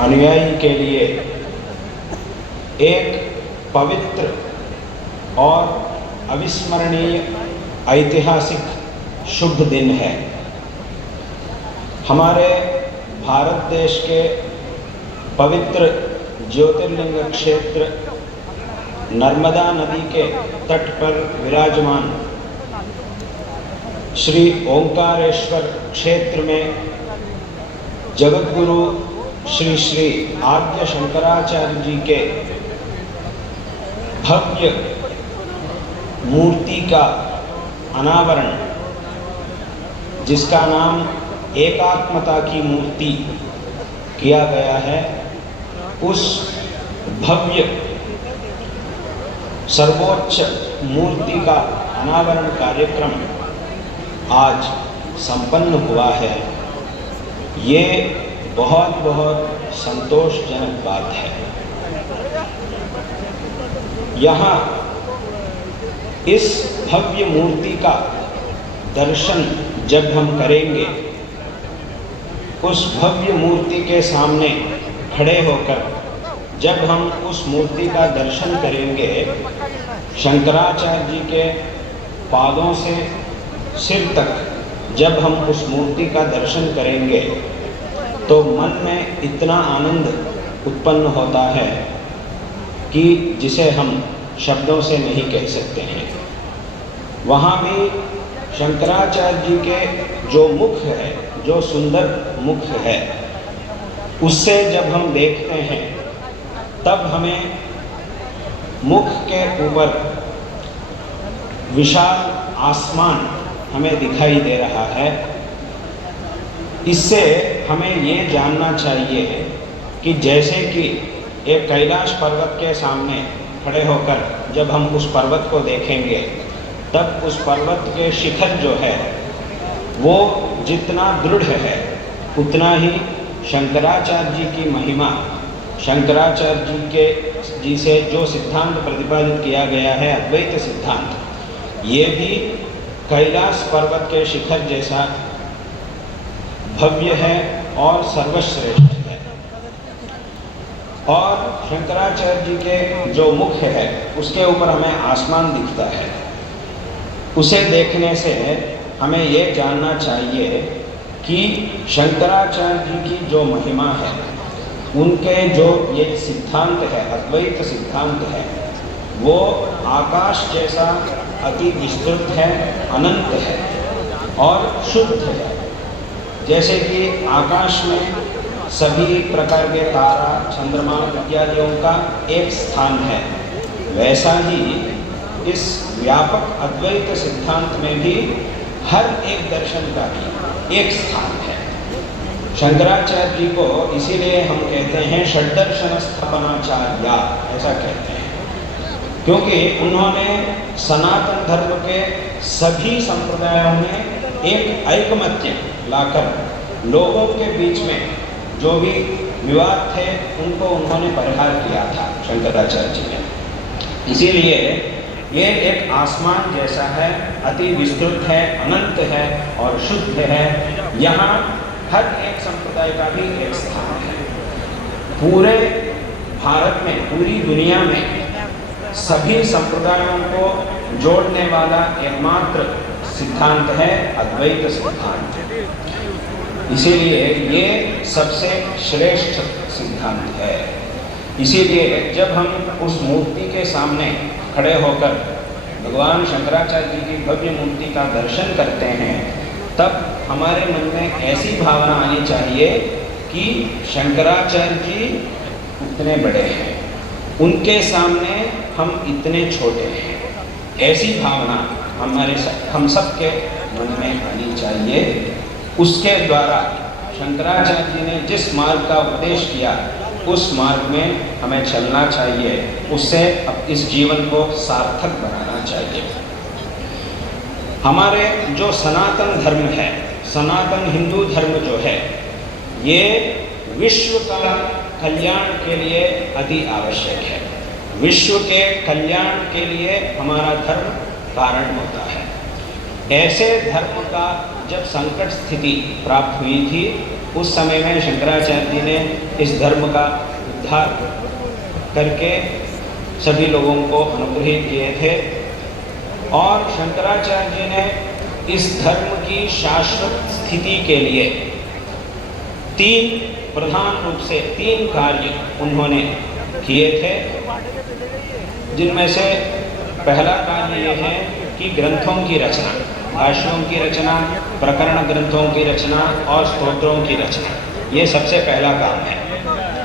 अनुयायी के लिए एक पवित्र और अविस्मरणीय ऐतिहासिक शुभ दिन है। हमारे भारत देश के पवित्र ज्योतिर्लिंग क्षेत्र नर्मदा नदी के तट पर विराजमान श्री ओंकारेश्वर क्षेत्र में जगतगुरु श्री श्री आद्य शंकराचार्य जी के भव्य मूर्ति का अनावरण, जिसका नाम एकात्मता की मूर्ति किया गया है, उस भव्य सर्वोच्च मूर्ति का अनावरण कार्यक्रम आज संपन्न हुआ है। ये बहुत बहुत संतोषजनक बात है। यहाँ इस भव्य मूर्ति का दर्शन जब हम करेंगे, उस भव्य मूर्ति के सामने खड़े होकर जब हम उस मूर्ति का दर्शन करेंगे, शंकराचार्य जी के पादों से सिर तक जब हम उस मूर्ति का दर्शन करेंगे, तो मन में इतना आनंद उत्पन्न होता है कि जिसे हम शब्दों से नहीं कह सकते हैं। वहाँ भी शंकराचार्य जी के जो मुख है, जो सुंदर मुख है, उससे जब हम देखते हैं, तब हमें मुख के ऊपर विशाल आसमान हमें दिखाई दे रहा है। इससे हमें ये जानना चाहिए कि जैसे कि एक कैलाश पर्वत के सामने खड़े होकर जब हम उस पर्वत को देखेंगे, तब उस पर्वत के शिखर जो है वो जितना दृढ़ है, उतना ही शंकराचार्य जी की महिमा, शंकराचार्य जी से जो सिद्धांत प्रतिपादित किया गया है, अद्वैत सिद्धांत, ये भी कैलाश पर्वत के शिखर जैसा भव्य है और सर्वश्रेष्ठ है। और शंकराचार्य जी के जो मुख है, उसके ऊपर हमें आसमान दिखता है। उसे देखने से हमें ये जानना चाहिए कि शंकराचार्य जी की जो महिमा है, उनके जो ये सिद्धांत है, अद्वैत सिद्धांत है, वो आकाश जैसा अति विस्तृत है, अनंत है और शुद्ध है। जैसे कि आकाश में सभी प्रकार के तारा, चंद्रमा इत्यादियों का एक स्थान है, वैसा ही इस व्यापक अद्वैत सिद्धांत में भी हर एक दर्शन का भी एक स्थान है। शंकराचार्य जी को इसीलिए हम कहते हैं षड्दर्शन स्थापनाचार्य, ऐसा कहते हैं, क्योंकि उन्होंने सनातन धर्म के सभी संप्रदायों में एक ऐकमत्य लाकर लोगों के बीच में जो भी विवाद थे, उनको उन्होंने परिहार किया था शंकराचार्य जी ने। इसीलिए ये एक आसमान जैसा है, अति विस्तृत है, अनंत है और शुद्ध है। यहाँ हर एक संप्रदाय का भी एक स्थान है। पूरे भारत में, पूरी दुनिया में सभी संप्रदायों को जोड़ने वाला एकमात्र सिद्धांत है अद्वैत सिद्धांत। इसीलिए ये सबसे श्रेष्ठ सिद्धांत है। इसीलिए जब हम उस मूर्ति के सामने खड़े होकर भगवान शंकराचार्य जी की भव्य मूर्ति का दर्शन करते हैं, तब हमारे मन में ऐसी भावना आनी चाहिए कि शंकराचार्य जी उतने बड़े हैं, उनके सामने हम इतने छोटे हैं। ऐसी भावना हम सब के मन में आनी चाहिए। उसके द्वारा शंकराचार्य जी ने जिस मार्ग का उपदेश किया, उस मार्ग में हमें चलना चाहिए, उससे अब इस जीवन को सार्थक बनाना चाहिए। हमारे जो सनातन धर्म है, सनातन हिंदू धर्म जो है, ये विश्व का कल्याण के लिए अति आवश्यक है। विश्व के कल्याण के लिए हमारा धर्म कारण होता है। ऐसे धर्म का जब संकट स्थिति प्राप्त हुई थी, उस समय में शंकराचार्य जी ने इस धर्म का उद्धार करके सभी लोगों को अनुग्रहित किए थे। और शंकराचार्य जी ने इस धर्म की शाश्वत स्थिति के लिए तीन प्रधान रूप से तीन कार्य उन्होंने किए थे, जिनमें से पहला कार्य ये है कि ग्रंथों की रचना, भाष्यों की रचना, प्रकरण ग्रंथों की रचना और स्तोत्रों की रचना, ये सबसे पहला काम है।